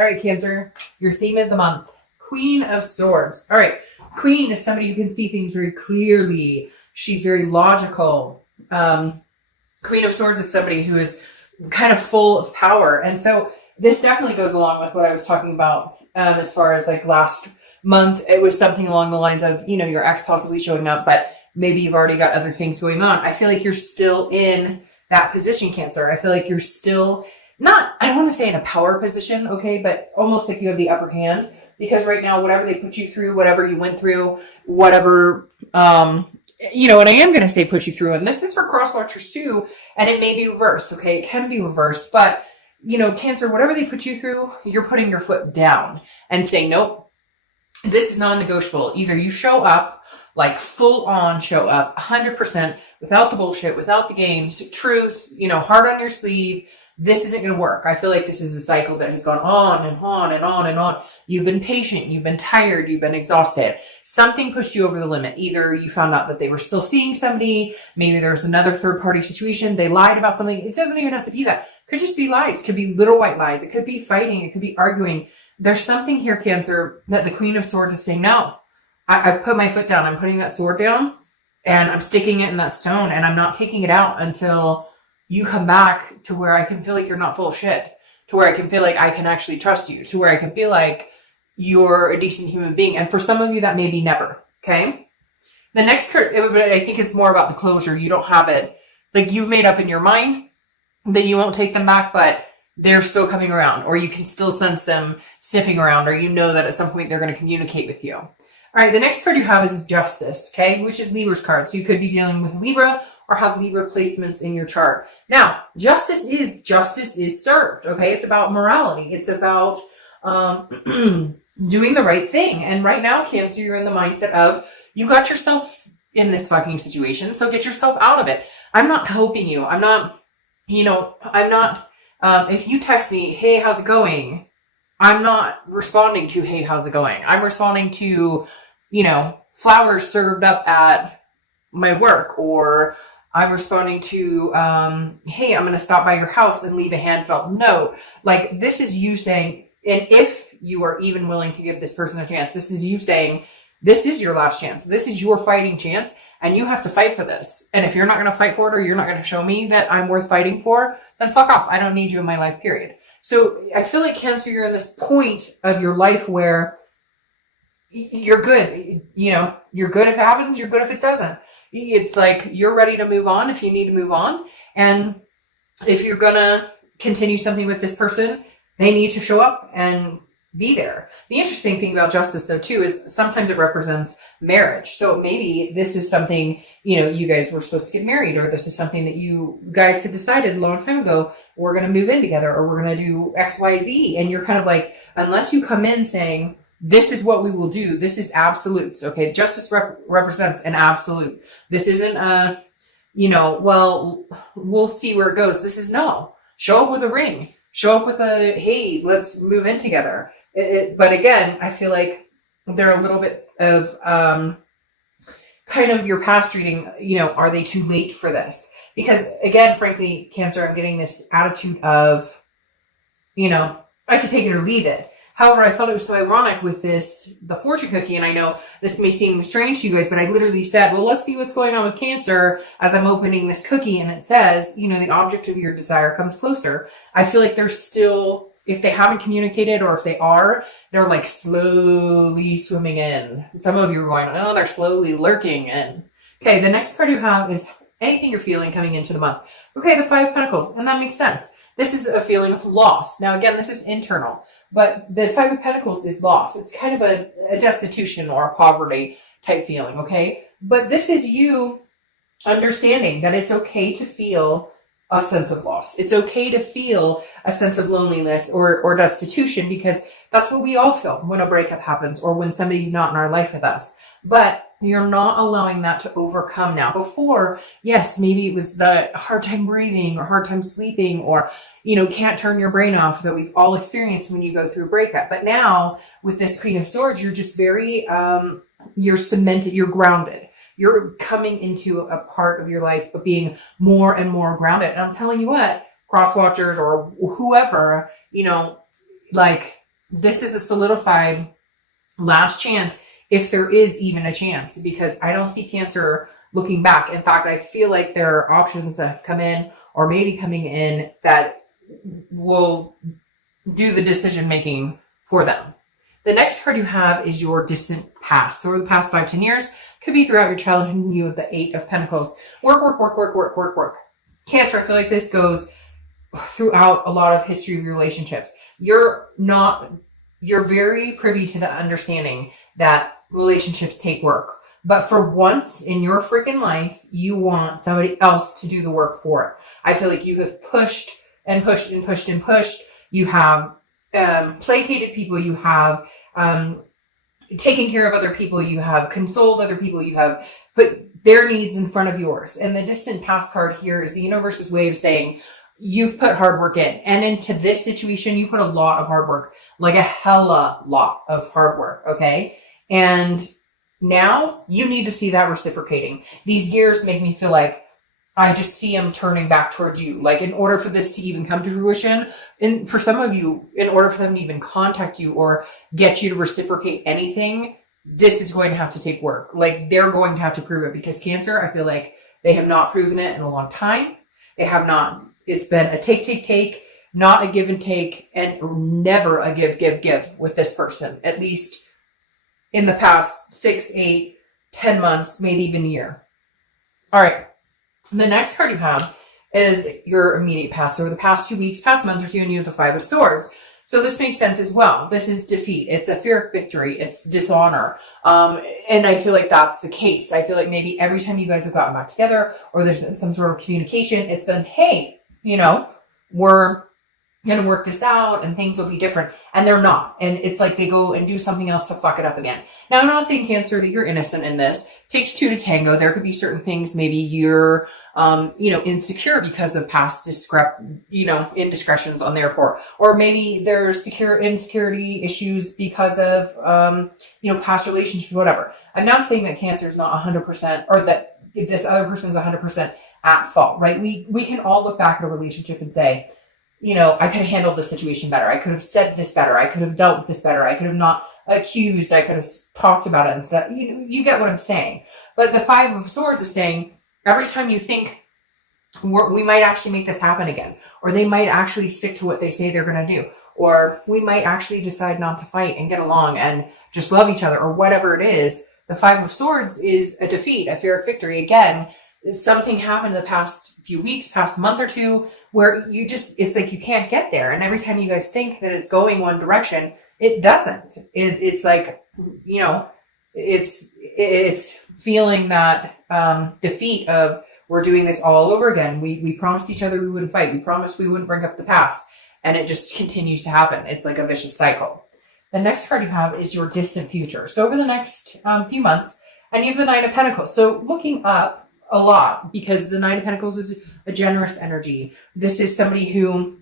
All right, Cancer, your theme of the month, Queen of Swords. All right, Queen is somebody who can see things very clearly. She's very logical. Queen of Swords is somebody who is kind of full of power. And so this definitely goes along with what I was talking about as far as like last month. It was something along the lines of, you know, your ex possibly showing up, but maybe you've already got other things going on. I feel like you're still in that position, Cancer. I feel like you're still not, I don't want to say in a power position, okay, but almost like you have the upper hand, because right now, whatever they put you through, whatever you went through, whatever, you know, and I am going to say put you through, and this is for cross watchers too, and it may be reversed, okay, it can be reversed, but, you know, Cancer, whatever they put you through, you're putting your foot down and saying, nope, this is non-negotiable. Either you show up, like full on show up 100% without the bullshit, without the games, truth, you know, heart on your sleeve. This isn't going to work. I feel like this is a cycle that has gone on and on and on and on. You've been patient. You've been tired. You've been exhausted. Something pushed you over the limit. Either you found out that they were still seeing somebody. Maybe there's another third party situation. They lied about something. It doesn't even have to be that. It could just be lies. It could be little white lies. It could be fighting. It could be arguing. There's something here, Cancer, that the Queen of Swords is saying, no, I've put my foot down. I'm putting that sword down and I'm sticking it in that stone and I'm not taking it out until you come back to where I can feel like you're not full of shit, to where I can feel like I can actually trust you, to where I can feel like you're a decent human being. And for some of you, that may be never, okay? The next card, I think it's more about the closure. You don't have it. Like you've made up in your mind that you won't take them back, but they're still coming around, or you can still sense them sniffing around, or you know that at some point they're going to communicate with you. All right, the next card you have is Justice, okay, which is Libra's card. So you could be dealing with Libra or have Libra placements in your chart. Now, justice is served, okay? It's about morality. It's about doing the right thing. And right now, Cancer, you're in the mindset of you got yourself in this fucking situation, so get yourself out of it. I'm not helping you. I'm not, you know, I'm not, if you text me, hey, how's it going? I'm not responding to, hey, how's it going? I'm responding to, you know, flowers served up at my work, or I'm responding to, hey, I'm going to stop by your house and leave a handfelt note. Like, this is you saying, and if you are even willing to give this person a chance, this is you saying, this is your last chance. This is your fighting chance, and you have to fight for this. And if you're not going to fight for it, or you're not going to show me that I'm worth fighting for, then fuck off. I don't need you in my life, period. So I feel like, Cancer, you're in this point of your life where you're good. You know, you're good if it happens. You're good if it doesn't. It's like you're ready to move on if you need to move on. And if you're going to continue something with this person, they need to show up and be there. The interesting thing about Justice, though, too, is sometimes it represents marriage. So maybe this is something, you know, you guys were supposed to get married, or this is something that you guys had decided a long time ago, we're going to move in together, or we're going to do X, Y, Z. And you're kind of like, unless you come in saying, this is what we will do. This is absolutes. Okay. Justice represents an absolute. This isn't a, you know, well, we'll see where it goes. This is no. Show up with a ring. Show up with a, hey, let's move in together. But again, I feel like they're a little bit of kind of your past reading, you know, are they too late for this? Because again, frankly, Cancer, I'm getting this attitude of, you know, I could take it or leave it. However, I thought it was so ironic with this, the fortune cookie, and I know this may seem strange to you guys, but I literally said, well, let's see what's going on with Cancer as I'm opening this cookie, and it says, you know, the object of your desire comes closer. I feel like they're still, if they haven't communicated, or if they are, they're like slowly swimming in. Some of you are going, oh, they're slowly lurking in. Okay, the next card you have is anything you're feeling coming into the month. Okay, the Five of Pentacles, and that makes sense. This is a feeling of loss. Now, again, this is internal. But the Five of Pentacles is loss. It's kind of a destitution or a poverty type feeling, okay? But this is you understanding that it's okay to feel a sense of loss. It's okay to feel a sense of loneliness or destitution, because that's what we all feel when a breakup happens or when somebody's not in our life with us. But you're not allowing that to overcome now. Before, yes, maybe it was the hard time breathing or hard time sleeping, or, you know, can't turn your brain off that we've all experienced when you go through a breakup. But now with this Queen of Swords, you're just very, you're cemented, you're grounded. You're coming into a part of your life of being more and more grounded. And I'm telling you what, cross watchers or whoever, you know, like, this is a solidified last chance, if there is even a chance, because I don't see Cancer looking back. In fact, I feel like there are options that have come in or maybe coming in that will do the decision making for them. The next card you have is your distant past. So over the past 5-10 years, could be throughout your childhood, and you have the 8 of Pentacles. Work. Cancer, I feel like this goes throughout a lot of history of your relationships. You're very privy to the understanding that relationships take work. But for once in your freaking life, you want somebody else to do the work for it. I feel like you have pushed and pushed and pushed and pushed. You have placated people. You have taken care of other people. You have consoled other people. You have put their needs in front of yours. And the distant past card here is the universe's way of saying, you've put hard work in. And into this situation, you put a lot of hard work, like a hella lot of hard work, okay? And now you need to see that reciprocating. These years make me feel like I just see them turning back towards you. Like, in order for this to even come to fruition, and for some of you, in order for them to even contact you or get you to reciprocate anything, this is going to have to take work. Like, they're going to have to prove it, because Cancer, I feel like they have not proven it in a long time. They have not. It's been a take, not a give and take, and never a give with this person, at least in the past 6, 8, 10 months, maybe even a year. All right. The next card you have is your immediate past. So over the past 2 weeks, past month or two, and you have the 5 of Swords. So this makes sense as well. This is defeat. It's a Pyrrhic victory. It's dishonor. And I feel like that's the case. I feel like maybe every time you guys have gotten back together, or there's been some sort of communication, it's been, hey, we're going to work this out and things will be different. And they're not. And it's like they go and do something else to fuck it up again. Now, I'm not saying, Cancer, that you're innocent in this. It takes 2 to tango. There could be certain things. Maybe you're, insecure because of past indiscretions on their part. Or maybe there's insecurity issues because of, past relationships, whatever. I'm not saying that Cancer is not 100%, or that if this other person's 100% at fault, right? We can all look back at a relationship and say, I could have handled the situation better. I could have said this better. I could have dealt with this better. I could have not accused. I could have talked about it and said, you get what I'm saying. But the 5 of Swords is saying, every time you think we might actually make this happen again, or they might actually stick to what they say they're going to do, or we might actually decide not to fight and get along and just love each other, or whatever it is, the 5 of Swords is a defeat, a Pyrrhic victory. Again, something happened in the past few weeks, past month or two, where it's like you can't get there. And every time you guys think that it's going one direction, it doesn't. It's like, it's feeling that defeat of, we're doing this all over again. We promised each other we wouldn't fight. We promised we wouldn't bring up the past. And it just continues to happen. It's like a vicious cycle. The next card you have is your distant future. So over the next few months, and you have the 9 of Pentacles. So looking up a lot, because the 9 of Pentacles is a generous energy. This is somebody who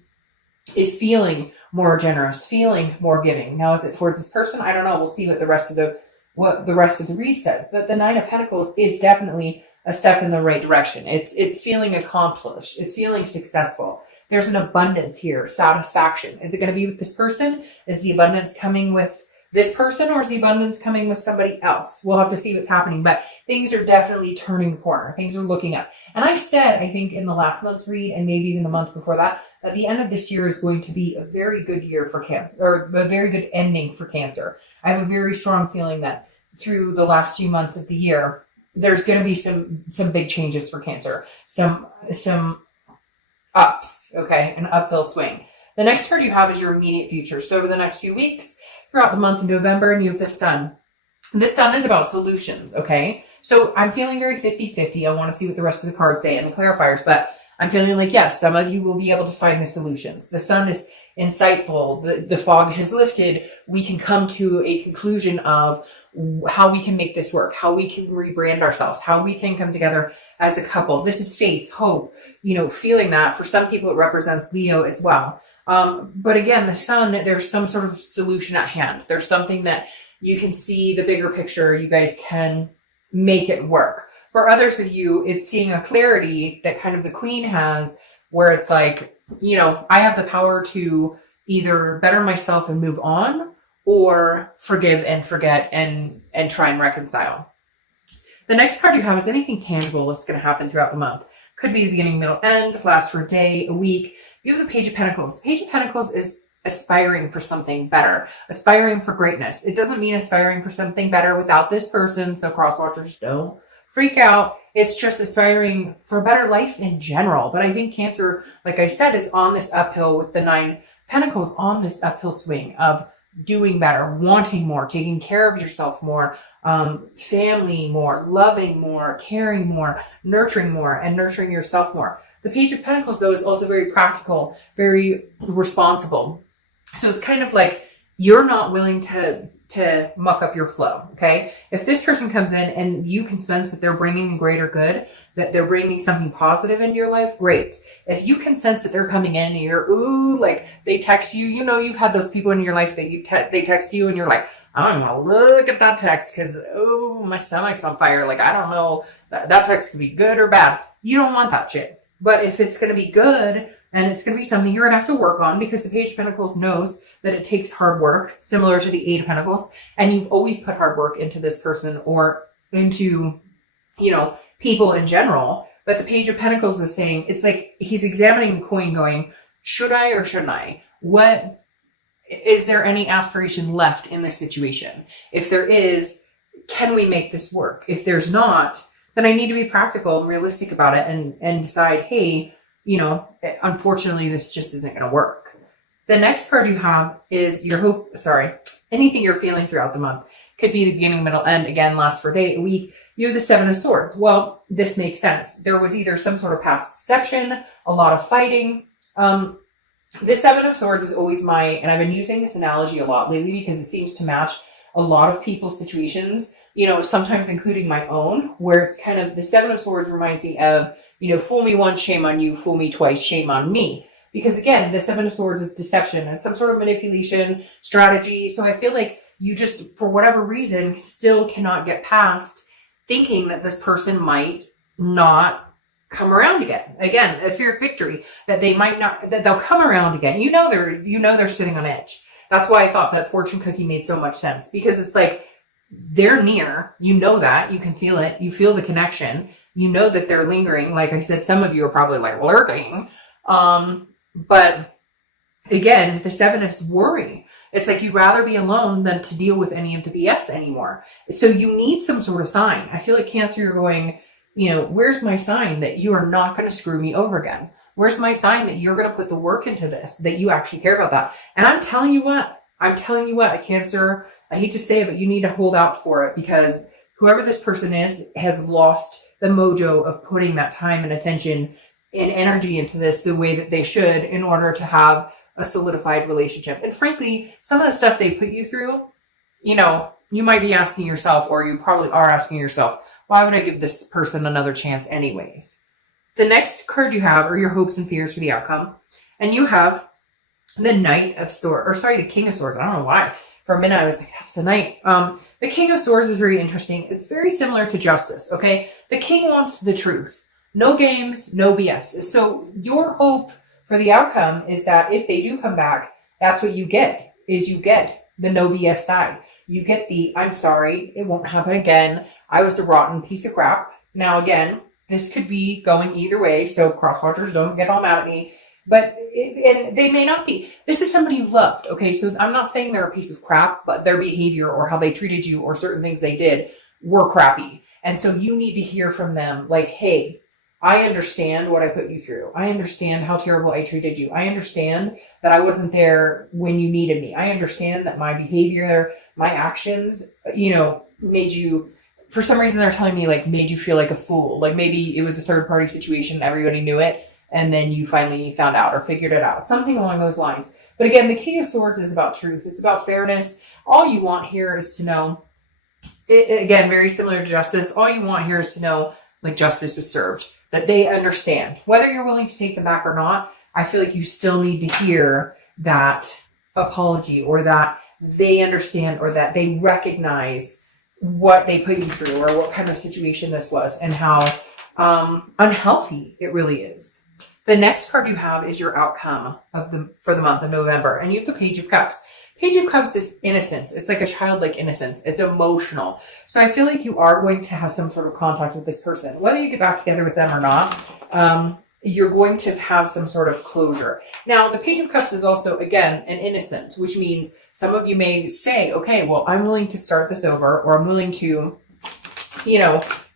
is feeling more generous, feeling more giving. Now, is it towards this person? I don't know. We'll see what the rest of the read says. But the 9 of Pentacles is definitely a step in the right direction. It's feeling accomplished. It's feeling successful. There's an abundance here, satisfaction. Is it going to be with this person? Is the abundance coming with this person, or is the abundance coming with somebody else? We'll have to see what's happening, but things are definitely turning the corner. Things are looking up. And I said, I think in the last month's read, and maybe even the month before that the end of this year is going to be a very good year for Cancer, or a very good ending for Cancer. I have a very strong feeling that through the last few months of the year, there's going to be some big changes for Cancer, some ups, okay, an uphill swing. The next card you have is your immediate future. So over the next few weeks, throughout the month of November, and you have the Sun. This Sun is about solutions, okay? So I'm feeling very 50-50. I want to see what the rest of the cards say and the clarifiers, but I'm feeling like, yes, some of you will be able to find the solutions. The Sun is insightful. The fog has lifted. We can come to a conclusion of how we can make this work, how we can rebrand ourselves, how we can come together as a couple. This is faith, hope, feeling that. For some people, it represents Leo as well. But again, the Sun, there's some sort of solution at hand. There's something that you can see the bigger picture. You guys can make it work. For others of you, it's seeing a clarity that kind of the Queen has, where it's like, I have the power to either better myself and move on, or forgive and forget and try and reconcile. The next card you have is anything tangible that's going to happen throughout the month. Could be the beginning, middle, end, last for a day, a week. You have the Page of Pentacles. The Page of Pentacles is aspiring for something better, aspiring for greatness. It doesn't mean aspiring for something better without this person, so cross-watchers don't freak out. It's just aspiring for a better life in general. But I think Cancer, like I said, is on this uphill with the 9 Pentacles, on this uphill swing of doing better, wanting more, taking care of yourself more, family more, loving more, caring more, nurturing more, and nurturing yourself more. The Page of Pentacles, though, is also very practical, very responsible. So it's kind of like you're not willing to muck up your flow, okay? If this person comes in and you can sense that they're bringing a greater good, that they're bringing something positive into your life, great. If you can sense that they're coming in and you're, ooh, like they text you, you know, you've had those people in your life that they text you and you're like, I don't want to look at that text because, oh, my stomach's on fire. Like, I don't know, that text could be good or bad. You don't want that shit. But if it's going to be good and it's going to be something you're going to have to work on, because the Page of Pentacles knows that it takes hard work, similar to the 8 of Pentacles, and you've always put hard work into this person or into, you know, people in general. But the Page of Pentacles is saying, it's like he's examining the coin going, should I or shouldn't I? What is there any aspiration left in this situation? If there is, can we make this work? If there's not, then I need to be practical and realistic about it and decide, hey, you know, unfortunately, this just isn't going to work. The next card you have is anything you're feeling throughout the month. Could be the beginning, middle, end, again, last for a day, a week. You have the 7 of Swords. Well, this makes sense. There was either some sort of past deception, a lot of fighting. The 7 of Swords is always and I've been using this analogy a lot lately because it seems to match a lot of people's situations, you know, sometimes including my own, where it's kind of, the 7 of Swords reminds me of, you know, fool me once, shame on you, fool me twice, shame on me. Because again, the 7 of Swords is deception and some sort of manipulation strategy. So I feel like you just, for whatever reason, still cannot get past thinking that this person might not come around again. Again, a fear of victory, that they might not, that they'll come around again. You know they're sitting on edge. That's why I thought that fortune cookie made so much sense, because it's like they're near, you know that, you can feel it, you feel the connection, you know that they're lingering. Like I said, some of you are probably like lurking. But again, the 7 is worry. It's like you'd rather be alone than to deal with any of the BS anymore. So you need some sort of sign. I feel like Cancer, you're going, you know, where's my sign that you are not going to screw me over again? Where's my sign that you're going to put the work into this, that you actually care about that? And I'm telling you what, Cancer, I hate to say it, but you need to hold out for it, because whoever this person is has lost the mojo of putting that time and attention and energy into this the way that they should in order to have a solidified relationship. And frankly, some of the stuff they put you through, you know, you might be asking yourself, or you probably are asking yourself, why would I give this person another chance anyways? The next card you have are your hopes and fears for the outcome. And you have the Knight of Swords, the King of Swords. I don't know why. For a minute, I was like, that's the Knight. The King of Swords is very interesting. It's very similar to Justice, okay? The King wants the truth. No games, no BS. So your hope for the outcome is that if they do come back, that's what you get, is you get the no BS side. You get the, I'm sorry, it won't happen again. I was a rotten piece of crap. Now, again, this could be going either way, so crosswatchers don't get all mad at me. But they may not be. This is somebody you loved, okay? So I'm not saying they're a piece of crap, but their behavior or how they treated you or certain things they did were crappy. And so you need to hear from them like, hey, I understand what I put you through. I understand how terrible I treated you. I understand that I wasn't there when you needed me. I understand that my behavior, my actions, you know, made you, for some reason they're telling me, like, made you feel like a fool. Like maybe it was a third party situation, everybody knew it, and then you finally found out or figured it out. Something along those lines. But again, the King of Swords is about truth. It's about fairness. All you want here is to know, again, very similar to Justice, all you want here is to know, like, justice was served. That they understand. Whether you're willing to take them back or not, I feel like you still need to hear that apology, or that they understand, or that they recognize what they put you through, or what kind of situation this was, and how unhealthy it really is. The next card you have is your outcome for the month of November, and you have the Page of Cups. Page of Cups is innocence. It's like a childlike innocence. It's emotional. So I feel like you are going to have some sort of contact with this person. Whether you get back together with them or not, you're going to have some sort of closure. Now, the Page of Cups is also, again, an innocence, which means some of you may say, okay, well, I'm willing to start this over, or I'm willing to,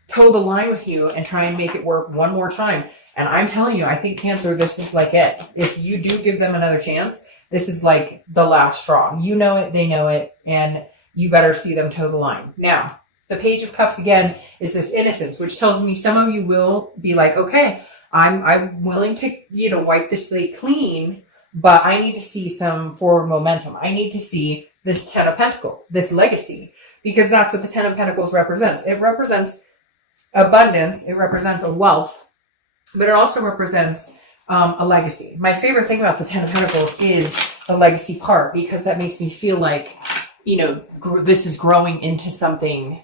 toe the line with you and try and make it work one more time. And I'm telling you, I think Cancer, this is like it. If you do give them another chance, this is like the last straw. You know it, they know it, and you better see them toe the line. Now, the Page of Cups, again, is this innocence, which tells me some of you will be like, okay, I'm willing to, wipe this slate clean, but I need to see some forward momentum. I need to see this Ten of Pentacles, this legacy, because that's what the Ten of Pentacles represents. It represents abundance. It represents a wealth, but it also represents a legacy. My favorite thing about the Ten of Pentacles is the legacy part, because that makes me feel like, this is growing into something,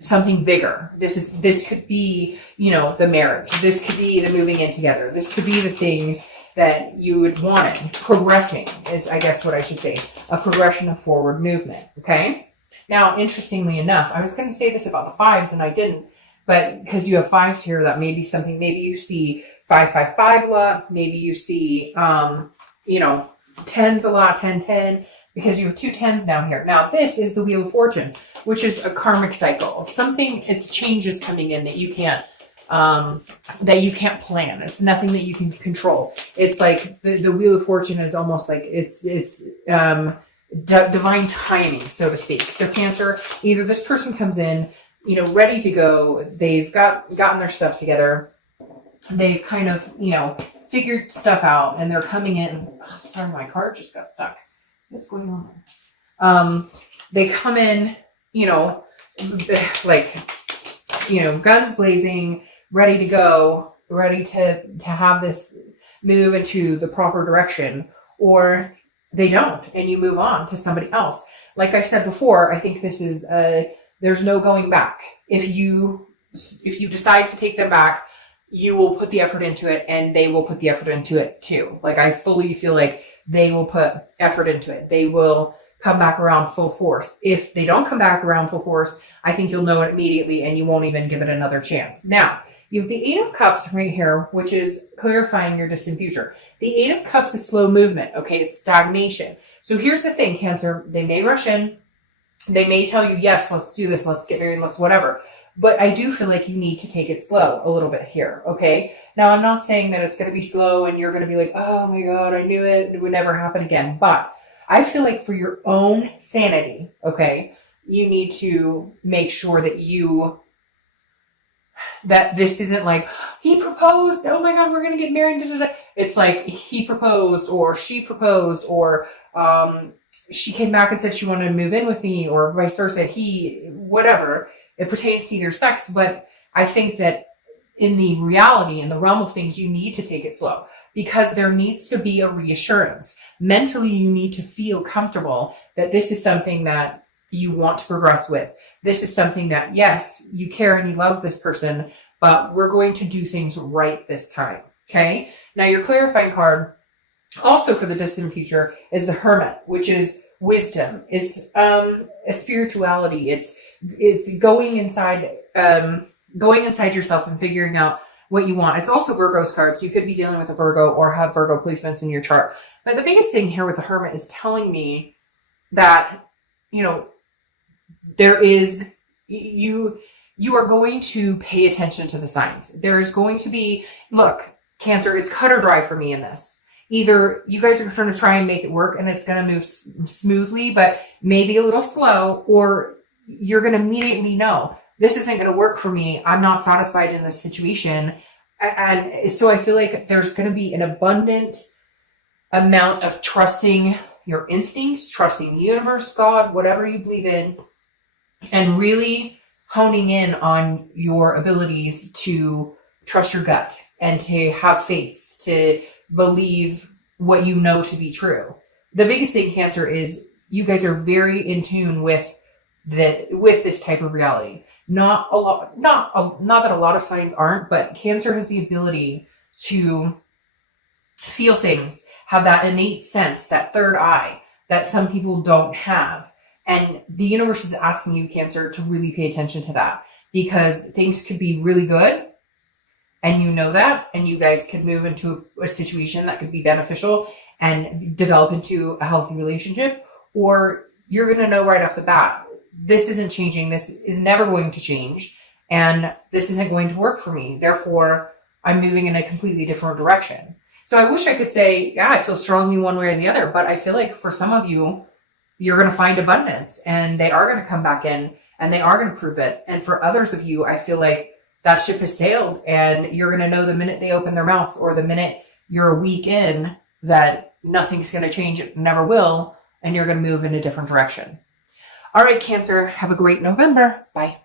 something bigger. This could be, the marriage. This could be the moving in together. This could be the things that you would want. Progressing is, I guess, what I should say. A progression of forward movement. Okay. Now, interestingly enough, I was going to say this about the fives and I didn't, but because you have fives here, that may be something. Maybe you see 555 a lot. Maybe you see, tens a lot, 1010, because you have two tens down here. Now, this is the Wheel of Fortune, which is a karmic cycle. It's changes coming in that you can't plan. It's nothing that you can control. It's like the Wheel of Fortune is almost like it's divine timing, so to speak. So Cancer, either this person comes in, ready to go. They've gotten their stuff together. They've kind of, figured stuff out, and they're coming in. Oh, sorry, my card just got stuck. What's going on there? They come in, guns blazing, ready to go, ready to have this move into the proper direction, or they don't, and you move on to somebody else. Like I said before, I think this is there's no going back. If you decide to take them back, you will put the effort into it, and they will put the effort into it too. Like, I fully feel like they will put effort into it. They will come back around full force. If they don't come back around full force, I think you'll know it immediately, and you won't even give it another chance. Now, you have the Eight of Cups right here, which is clarifying your distant future. The Eight of Cups is slow movement, okay? It's stagnation. So here's the thing, Cancer. They may rush in. They may tell you, yes, let's do this. Let's get married. Let's whatever. But I do feel like you need to take it slow a little bit here, okay? Now, I'm not saying that it's going to be slow and you're going to be like, oh my God, I knew it. It would never happen again. But I feel like for your own sanity, okay, you need to make sure that this isn't like, he proposed, oh my God, we're going to get married. It's like he proposed, or she proposed, or she came back and said she wanted to move in with me, or vice versa. Whatever. It pertains to either sex, but I think that in the reality, in the realm of things, you need to take it slow, because there needs to be a reassurance. Mentally, you need to feel comfortable that this is something that you want to progress with. This is something that, yes, you care and you love this person, but we're going to do things right this time. Okay. Now, your clarifying card also for the distant future is the Hermit, which is wisdom. It's a spirituality. It's going inside yourself and figuring out what you want. It's also Virgo's card, so you could be dealing with a Virgo or have Virgo placements in your chart. But the biggest thing here with the Hermit is telling me that, there is, you are going to pay attention to the signs. There is going to be, look, Cancer, it's cut or dry for me in this. Either you guys are going to try and make it work and it's going to move smoothly, but maybe a little slow, or you're going to immediately know this isn't going to work for me. I'm not satisfied in this situation. And so I feel like there's going to be an abundant amount of trusting your instincts, trusting the universe, God, whatever you believe in, and really honing in on your abilities to trust your gut and to have faith, to believe what you know to be true. The biggest thing, Cancer, is you guys are very in tune with this type of reality. Not that a lot of signs aren't, but Cancer has the ability to feel things, have that innate sense, that third eye that some people don't have. And the universe is asking you, Cancer, to really pay attention to that, because things could be really good and you know that, and you guys could move into a situation that could be beneficial and develop into a healthy relationship, or you're going to know right off the bat, this isn't changing. This is never going to change. And this isn't going to work for me. Therefore, I'm moving in a completely different direction. So I wish I could say, yeah, I feel strongly one way or the other, but I feel like for some of you, you're going to find abundance and they are going to come back in and they are going to prove it. And for others of you, I feel like that ship has sailed and you're going to know the minute they open their mouth or the minute you're a week in that nothing's going to change. It never will. And you're going to move in a different direction. All right, Cancer, have a great November. Bye.